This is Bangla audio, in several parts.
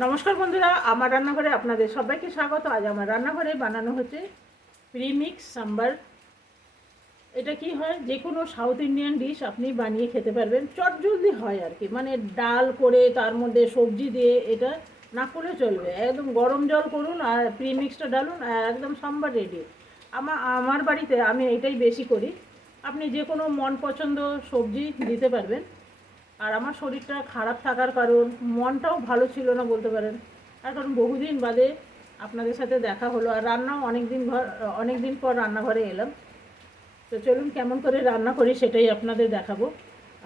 নমস্কার বন্ধুরা, আমার রান্নাঘরে আপনাদের সবাইকে স্বাগত। আজ আমার রান্নাঘরে বানানো হচ্ছে প্রিমিক্স সাম্বার। এটা কি হয়? যে কোনো সাউথ ইন্ডিয়ান ডিশ আপনি বানিয়ে খেতে পারবেন। চটজলদি হয় আর কি। মানে ডাল করে তার মধ্যে সবজি দিয়ে এটা না করলে চলবে। একদম গরম জল করুন আর প্রিমিক্সটা ডালুন আর একদম সাম্বার রেডি আমার আমার বাড়িতে আমি এটাই বেশি করি। আপনি যে কোনো মন পছন্দ সবজি দিতে পারবেন। আর আমার শরীরটা খারাপ থাকার কারণ, মনটাও ভালো ছিল না বলতে পারেন। আর কারণ বহুদিন বাদে আপনাদের সাথে দেখা হলো, আর রান্নাও অনেক দিন ঘর অনেক দিন পর রান্নাঘরে এলাম। তো চলুন কেমন করে রান্না করি সেটাই আপনাদের দেখাবো।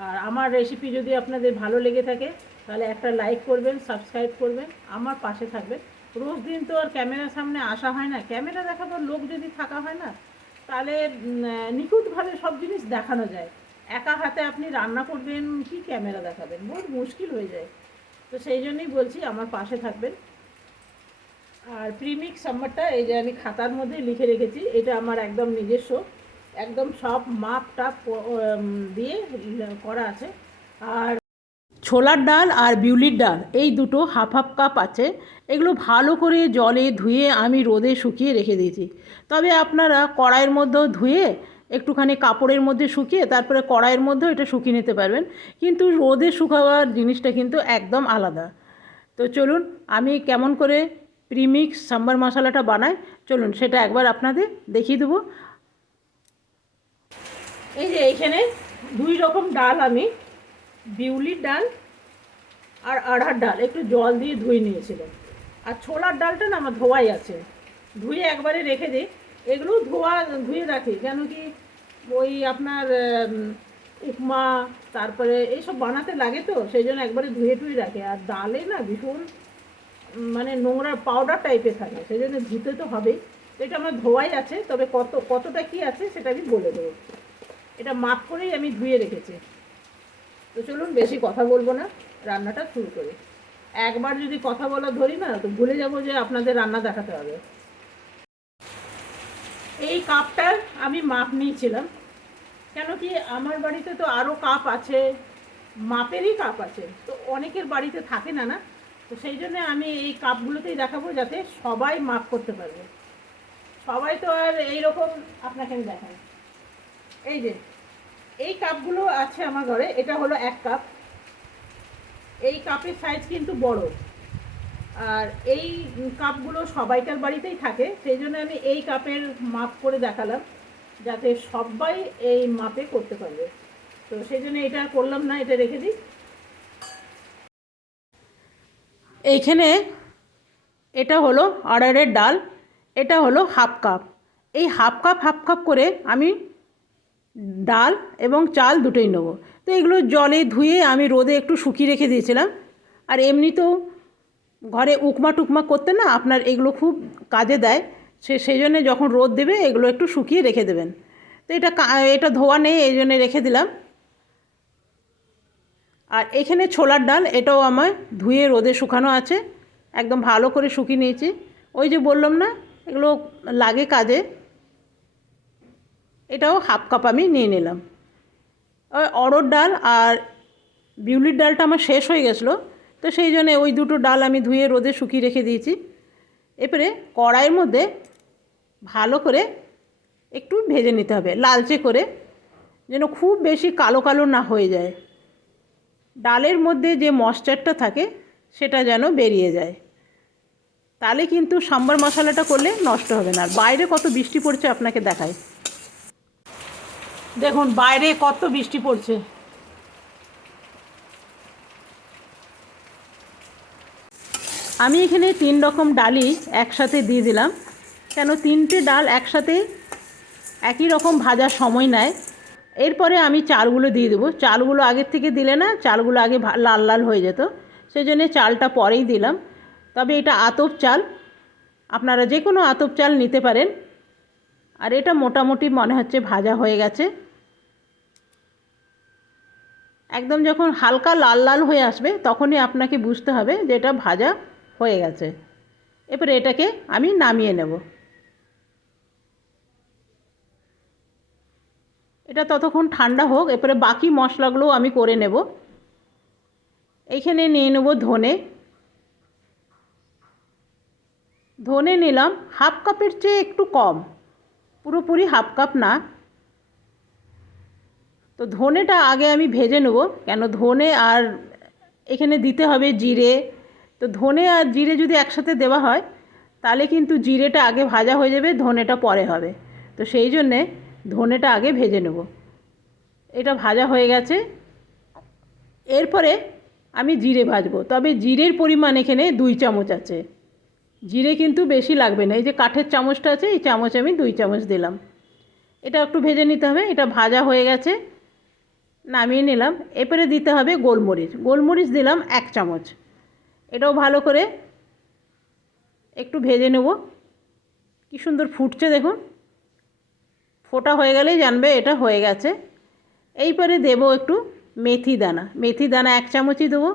আর আমার রেসিপি যদি আপনাদের ভালো লেগে থাকে, তাহলে একটা লাইক করবেন সাবস্ক্রাইব করবেন, আমার পাশে থাকবেন। রোজ দিন তো আর ক্যামেরার সামনে আসা হয় না, ক্যামেরা দেখাবার লোক যদি থাকা হয় না, তাহলে নিখুঁতভাবে সব জিনিস দেখানো যায়। একা হাতে আপনি রান্না করবেন, কি ক্যামেরা দেখাবেন? বহুত মুশকিল হয়ে যায়। তো সেই জন্যই বলছি, আমার পাশে থাকবেন। আর প্রিমিক্স সাম্বারটা, এই যে আমি খাতার মধ্যে লিখে রেখেছি, এটা আমার একদম নিজস্ব। একদম সব মাপ টাপ দিয়ে করা আছে। আর ছোলার ডাল আর বিউলির ডাল, এই দুটো হাফ হাফ কাপ আছে। এগুলো ভালো করে জলে ধুয়ে আমি রোদে শুকিয়ে রেখে দিয়েছি। তবে আপনারা কড়াইয়ের মধ্যেও ধুয়ে একটুখানি কাপড়ের মধ্যে শুকিয়ে তারপরে কড়াইয়ের মধ্যেও এটা শুকিয়ে নিতে পারবেন। কিন্তু রোদে শুকাবার জিনিসটা কিন্তু একদম আলাদা। তো চলুন, আমি কেমন করে প্রিমিক্স সাম্বার মশলাটা বানাই, চলুন সেটা একবার আপনাদের দেখিয়ে দেবো। এই যে এইখানে দুই রকম ডাল আমি, বিউলির ডাল আর আড়ার ডাল, একটু জল দিয়ে ধুয়ে নিয়েছিলাম। আর ছোলার ডালটা না আমার ধোয়াই আছে। ধুয়ে একবারে রেখে দিই। এগুলো ধোয়া, ধুয়ে রাখি কেন কি ওই আপনার উপমা, তারপরে এইসব বানাতে লাগে তো সেই জন্য একবারে ধুয়ে টুয়ে রাখে। আর ডালে না ভীষণ মানে নোংরা পাউডার টাইপের থাকে সেই জন্য ধুতে তো হবেই। এটা আমার ধোয়াই আছে, তবে কত, কতটা কি আছে সেটা আমি বলে দেবো। এটা মাপ করেই আমি ধুয়ে রেখেছি। তো চলুন, বেশি কথা বলব না, রান্নাটা শুরু করি। একবার যদি কথা বলা ধরি না, তো ভুলে যাব যে আপনাদের রান্না দেখাতে হবে। এই কাপটার আমি মাপ নিয়েছিলাম। কেন কি আমার বাড়িতে তো আরও কাপ আছে, মাপেরই কাপ আছে, তো অনেকের বাড়িতে থাকে না না, তো সেই জন্য আমি এই কাপগুলোতেই দেখাবো যাতে সবাই মাপ করতে পারবে। সবাই তো আর এইরকম আপনাকে আমি দেখাই। এই যে, এই কাপগুলো আছে আমার ঘরে, এটা হলো এক কাপ। এই কাপের সাইজ কিন্তু বড়। আর এই কাপগুলো সবাইকার বাড়িতেই থাকে, সেই জন্য আমি এই কাপের মাপ করে দেখালাম, যাতে সবাই এই মাপে করতে পারবে। তো সেই জন্য এটা করলাম না, এটা রেখে দিই। এইখানে এটা হলো অর্ডারের ডাল, এটা হলো হাফ কাপ। এই হাফ কাপ হাফ কাপ করে আমি ডাল এবং চাল দুটোই নেব। তো এগুলো জলে ধুয়ে আমি রোদে একটু শুকিয়ে রেখে দিয়েছিলাম, আর এমনিতেও ঘরে উকমা টুকমা করতে না আপনার এগুলো খুব কাজে দেয়। সে, সেই জন্যে যখন রোদ দেবে এগুলো একটু শুকিয়ে রেখে দেবেন। তো এটা এটা ধোয়া নেই, এই জন্যে রেখে দিলাম। আর এখানে ছোলার ডাল, এটাও আমার ধুয়ে রোদে শুকানো আছে। একদম ভালো করে শুকিয়ে নিয়েছি। ওই যে বললাম না, এগুলো লাগে কাজে। এটাও হাফ কাপ আমি নিয়ে নিলাম। ওই অড়র ডাল আর বিউলির ডালটা আমার শেষ হয়ে গেছিল। তো সেই জন্যে ওই দুটো ডাল আমি ধুয়ে রোদে শুকিয়ে রেখে দিয়েছি। এরপরে কড়াইয়ের মধ্যে ভালো করে একটু ভেজে নিতে হবে, লালচে করে, যেন খুব বেশি কালো কালো না হয়ে যায়। ডালের মধ্যে যে ময়েশ্চারটা থাকে, সেটা যেন বেরিয়ে যায়। তাহলে কিন্তু সাম্বার মশলাটা করলে নষ্ট হবে না। বাইরে কত বৃষ্টি পড়ছে আপনাকে দেখায় দেখুন, বাইরে কত বৃষ্টি পড়ছে। আমি এখানে তিন রকম ডালই একসাথে দিয়ে দিলাম। কেন তিনটে ডাল একসাথে একই রকম ভাজার সময় নেয়। এরপরে আমি চালগুলো দিয়ে দেবো। চালগুলো আগের থেকে দিলে না, চালগুলো আগে লাল লাল হয়ে যেত। সেই জন্যে চালটা পরেই দিলাম। তবে এটা আতপ চাল। আপনারা যে কোনো আতপ চাল নিতে পারেন। আর এটা মোটামুটি মনে হচ্ছে ভাজা হয়ে গেছে। একদম যখন হালকা লাল লাল হয়ে আসবে, তখনই আপনাকে বুঝতে হবে যে এটা ভাজা হয়ে গেছে। এরপরে এটাকে আমি নামিয়ে নেব। এটা ততক্ষণ ঠান্ডা হোক, এরপরে বাকি মশলাগুলোও আমি করে নেব। এইখানে নিয়ে নেব ধনে। ধনে নিলাম, হাফ কাপের চেয়ে একটু কম, পুরোপুরি হাফ কাপ না। তো ধনেটা আগে আমি ভেজে নেব, কেন ধনে আর এখানে দিতে হবে জিরে তো ধনে আর জিরে যদি একসাথে দেওয়া হয়, তাহলে কিন্তু জিরেটা আগে ভাজা হয়ে যাবে, ধনেটা পরে হবে। তো সেই জন্যে ধনেটা আগে ভেজে নেব। এটা ভাজা হয়ে গেছে। এরপরে আমি জিরে ভাজবো। তবে জিরের পরিমাণ এখানে দুই চামচ আছে। জিরে কিন্তু বেশি লাগবে না। এই যে কাঠের চামচটা আছে, এই চামচ আমি দুই চামচ দিলাম। এটা একটু ভেজে নিতে হবে। এটা ভাজা হয়ে গেছে। নামিয়ে নিলাম। এরপরে দিতে হবে গোলমরিচ। গোলমরিচ দিলাম এক চামচ। এটাও ভালো করে একটু ভেজে নেব। কি সুন্দর ফুটছে দেখুন। ফোটা হয়ে গেলেই জানবে এটা হয়ে গেছে। এইবারে দেব একটু মেথি দানা। মেথি দানা এক চামচই দেবো।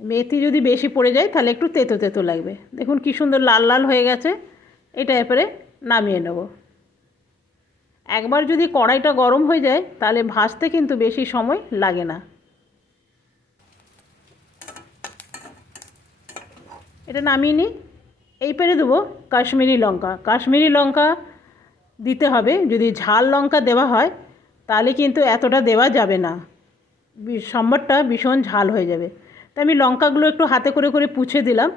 মেথি যদি বেশি পড়ে যায় তাহলে একটু তেতো তেতো লাগবে। দেখুন কি সুন্দর লাল লাল হয়ে গেছে। এটা এরপরে নামিয়ে নেব। একবার যদি কড়াইটা গরম হয়ে যায় তাহলে ভাজতে কিন্তু বেশি সময় লাগে না। এটা নামিয়ে নিই। এই পেরে দেবো কাশ্মীরি লঙ্কা। কাশ্মীরি লঙ্কা দিতে হবে। যদি ঝাল লঙ্কা দেওয়া হয়, তাহলে কিন্তু এতটা দেওয়া যাবে না। সম্বারটা ভীষণ ঝাল হয়ে যাবে। তো আমি লঙ্কাগুলো একটু হাতে করে করে পুছে দিলাম।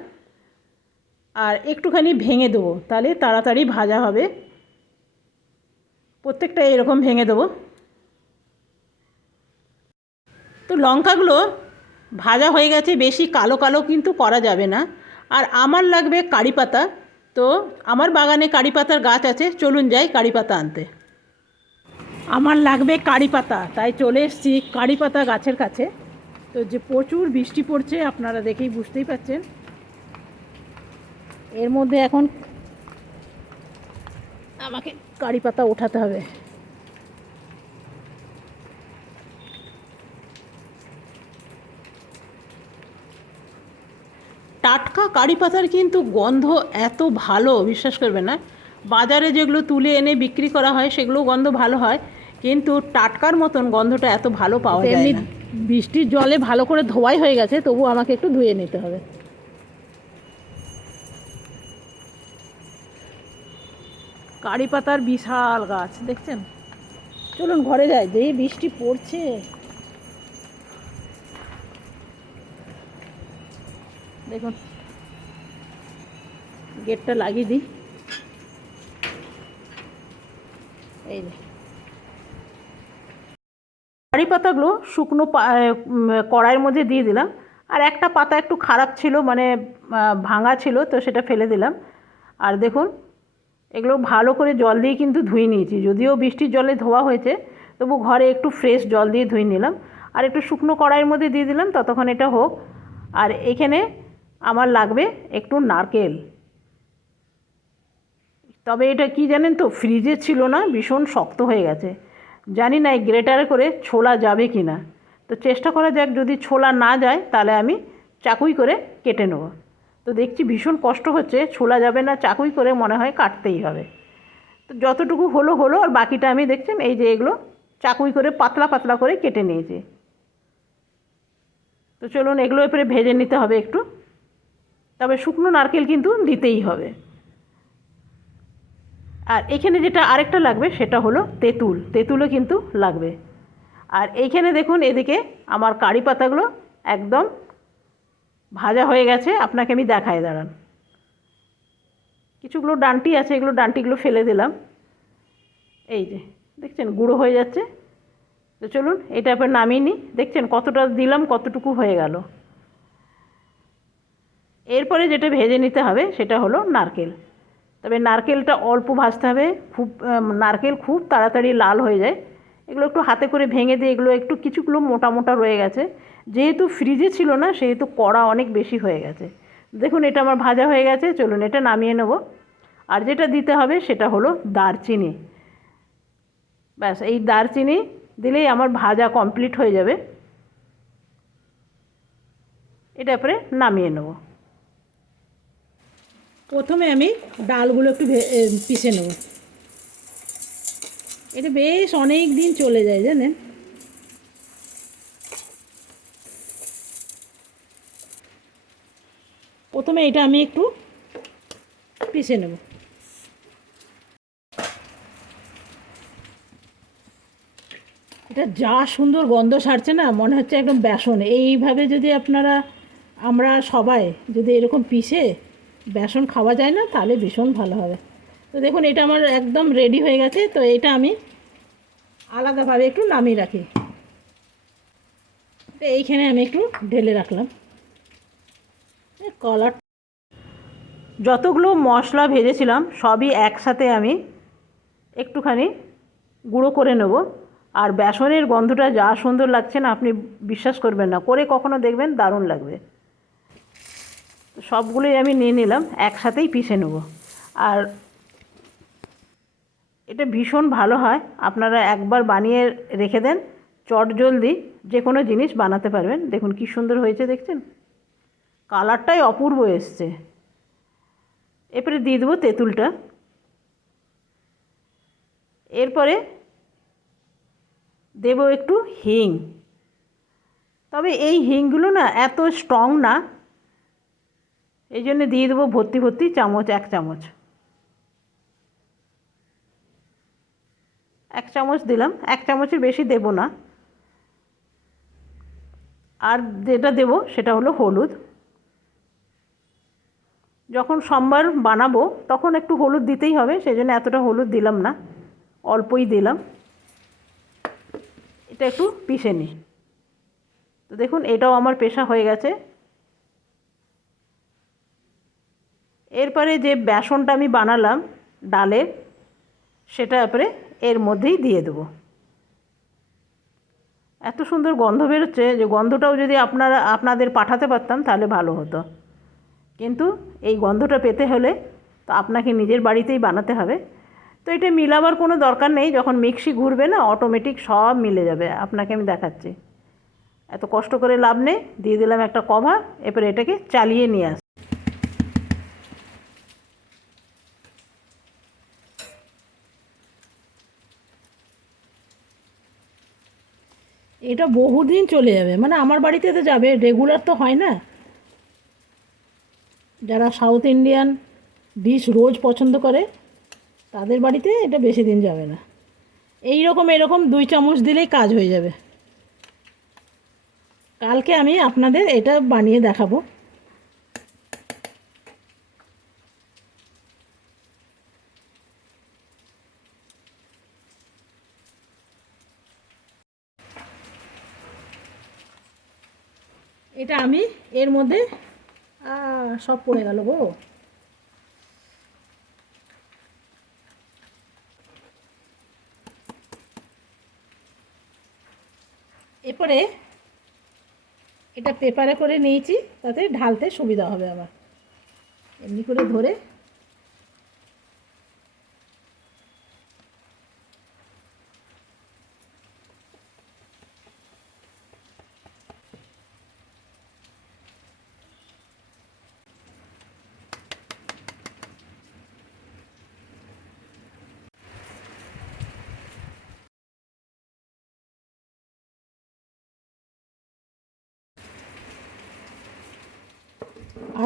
আর একটুখানি ভেঙে দেবো। তাহলে তাড়াতাড়ি ভাজা হবে। প্রত্যেকটা এরকম ভেঙে দেবো। তো লঙ্কাগুলো ভাজা হয়ে গেছে। বেশি কালো কালো কিন্তু করা যাবে না। আর আমার লাগবে কারি পাতা। তো আমার বাগানে কারি পাতার গাছ আছে, চলুন যাই কারি পাতা আনতে। আমার লাগবে কারি পাতা, তাই চলে এসেছি কারি পাতা গাছের কাছে। তো যে প্রচুর বৃষ্টি পড়ছে, আপনারা দেখেই বুঝতেই পাচ্ছেন। এর মধ্যে এখন আমাকে কারি পাতা ওঠাতে হবে। টাটকা কারি পাতার কিন্তু গন্ধ এত ভালো বিশ্বাস করবে না। বাজারে যেগুলো তুলে এনে বিক্রি করা হয় সেগুলো গন্ধ ভালো হয় কিন্তু টাটকার মতন গন্ধটা এত ভালো পাওয়া যায় না। বৃষ্টির জলে ভালো করে ধোয়াই হয়ে গেছে তবু আমাকে একটু ধুয়ে নিতে হবে। কারি পাতার বিশাল গাছ দেখছেন? চলুন ঘরে যাই যেই বৃষ্টি পড়ছে দেখুন। গেটটা লাগিয়ে দিই। এই যে। কারি পাতাগুলো শুকনো কড়াইয়ের মধ্যে দিয়ে দিলাম। আর একটা পাতা একটু খারাপ ছিল মানে ভাঙা ছিল, তো সেটা ফেলে দিলাম। আর দেখুন, এগুলো ভালো করে জল দিয়ে কিন্তু ধুয়ে নিয়েছি। যদিও বৃষ্টির জলে ধোয়া হয়েছে, তবু ঘরে একটু ফ্রেশ জল দিয়ে ধুয়ে নিলাম। আর একটু শুকনো কড়াইয়ের মধ্যে দিয়ে দিলাম, ততক্ষণ এটা হোক। আর এখানে আমার লাগবে একটু নারকেল। তবে এটা কি জানেন তো ফ্রিজে ছিল না, ভীষণ শক্ত হয়ে গেছে। জানি না এই গ্রেটারে করে ছোলা যাবে কি না তো চেষ্টা করা যাক, যদি ছোলা না যায়, তাহলে আমি চাকুই করে কেটে নেব। তো দেখছি ভীষণ কষ্ট হচ্ছে, ছোলা যাবে না, চাকুই করে মনে হয় কাটতেই হবে। তো যতটুকু হলো হলো, আর বাকিটা আমি দেখছেন, এই যে এগুলো চাকুই করে পাতলা পাতলা করে কেটে নিয়েছি। তো চলুন, এগুলো এরপরে ভেজে নিতে হবে একটু। তবে শুকনো নারকেল কিন্তু দিতেই হবে। আর এখানে যেটা আরেকটা লাগবে, সেটা হলো তেঁতুল। তেঁতুলও কিন্তু লাগবে। আর এইখানে দেখুন, এদিকে আমার কারি পাতাগুলো একদম ভাজা হয়ে গেছে। আপনাকে আমি দেখাই, দাঁড়ান। কিছুগুলো ডান্টি আছে, এগুলো ডান্টিগুলো ফেলে দিলাম। এই যে, দেখছেন, গুঁড়ো হয়ে যাচ্ছে। তো চলুন এটা এবার নামিয়ে নিই। দেখছেন, কতটা দিলাম, কতটুকু হয়ে গেল। এরপরে যেটা ভেজে নিতে হবে, সেটা হলো নারকেল। তবে নারকেলটা অল্প ভাজতে হবে, খুব নারকেল খুব তাড়াতাড়ি লাল হয়ে যায়। এগুলো একটু হাতে করে ভেঙে দিয়ে এগুলো একটু কিছুগুলো মোটা মোটা রয়ে গেছে। যেহেতু ফ্রিজে ছিল না, সেহেতু কড়া অনেক বেশি হয়ে গেছে। দেখুন, এটা আমার ভাজা হয়ে গেছে, চলুন এটা নামিয়ে নেব। আর যেটা দিতে হবে, সেটা হলো দারচিনি। ব্যাস, এই দারচিনি দিলেই আমার ভাজা কমপ্লিট হয়ে যাবে। এটা পরে নামিয়ে নেব। প্রথমে আমি ডালগুলো একটু পিষে নেব। এটা বেশ অনেক দিন চলে যায়, জানেন? প্রথমে এটা আমি একটু পিষে নেব। এটা যা সুন্দর গন্ধ ছাড়ছে না, মনে হচ্ছে একদম বেসন। এইভাবে যদি আপনারা, আমরা সবাই যদি এরকম পিষে বেসন খাওয়া যায় না, তাহলে ভীষণ ভালো হবে। তো দেখুন, এটা আমার একদম রেডি হয়ে গেছে, তো এটা আমি আলাদাভাবে একটু নামিয়ে রাখি। তো এইখানে আমি একটু ঢেলে রাখলাম। কলার যতগুলো মশলা ভেজেছিলাম, সবই একসাথে আমি একটুখানি গুঁড়ো করে নেব। আর বেসনের গন্ধটা যা সুন্দর লাগছে না, আপনি বিশ্বাস করবেন না। করে কখনো দেখবেন, দারুণ লাগবে। সবগুলোই আমি নিয়ে নিলাম, একসাথেই পিষে নেব। আর এটা ভীষণ ভালো হয়, আপনারা একবার বানিয়ে রেখে দেন, চট জলদি যে কোনো জিনিস বানাতে পারবেন। দেখুন কি সুন্দর হয়েছে, দেখছেন? কালারটাই অপূর্ব এসছে। এরপরে দিয়ে দেবো তেঁতুলটা। এরপরে দেবো একটু হিং। তবে এই হিংগুলো না এত স্ট্রং না এই জন্য দিয়ে দেবো ভর্তি ভর্তি চামচ, এক চামচ। এক চামচ দিলাম, এক চামচের বেশি দেব না। আর যেটা দেব সেটা হলো হলুদ। যখন সোমবার বানাবো, তখন একটু হলুদ দিতেই হবে সেই জন্য এতটা হলুদ দিলাম না, অল্পই দিলাম। এটা একটু পিষে নিই। তো দেখুন, এটাও আমার পেশা হয়ে গেছে। এরপরে যে বেসনটা আমি বানালাম, ডালের, সেটা এরপরে এর মধ্যেই দিয়ে দেবো। এত সুন্দর গন্ধ বেরোচ্ছে যে গন্ধটাও যদি আপনারা, আপনাদের পাঠাতে পারতাম তাহলে ভালো হতো। কিন্তু এই গন্ধটা পেতে হলে তো আপনাকে নিজের বাড়িতেই বানাতে হবে। তো এটা মিলাবার কোনো দরকার নেই, যখন মিক্সি ঘুরবে না অটোমেটিক সব মিলে যাবে। আপনাকে আমি দেখাচ্ছি। এত কষ্ট করে লাভ নেই, দিয়ে দিলাম একটা কভার, এরপরে এটাকে চালিয়ে নিয়ে আস এটা বহুদিন চলে যাবে। মানে আমার বাড়িতে তো যাবে রেগুলার তো হয় না। যারা সাউথ ইন্ডিয়ান ডিশ রোজ পছন্দ করে, তাদের বাড়িতে এটা বেশি দিন যাবে না। এই রকম এরকম দুই চামচ দিলেই কাজ হয়ে যাবে। কালকে আমি আপনাদের এটা বানিয়ে দেখাবো। এটা আমি এর মধ্যে সব পড়ে গেল গো। এরপরে এটা পেপারে করে নিয়েছি, তাতে ঢালতে সুবিধা হবে আবার। এমনি করে ধরে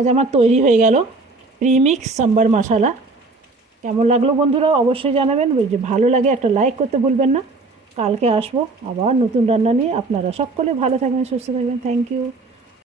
আজ আমার তৈরি হয়ে গেল প্রিমিক্স সাম্বার মশালা। কেমন লাগল বন্ধুরা অবশ্যই জানাবেন। যে ভালো লাগে একটা লাইক করতে ভুলবেন না। কালকে আসব আবার নতুন রান্না নিয়ে। আপনারা সকলে ভালো থাকবেন, সুস্থ থাকবেন। Thank you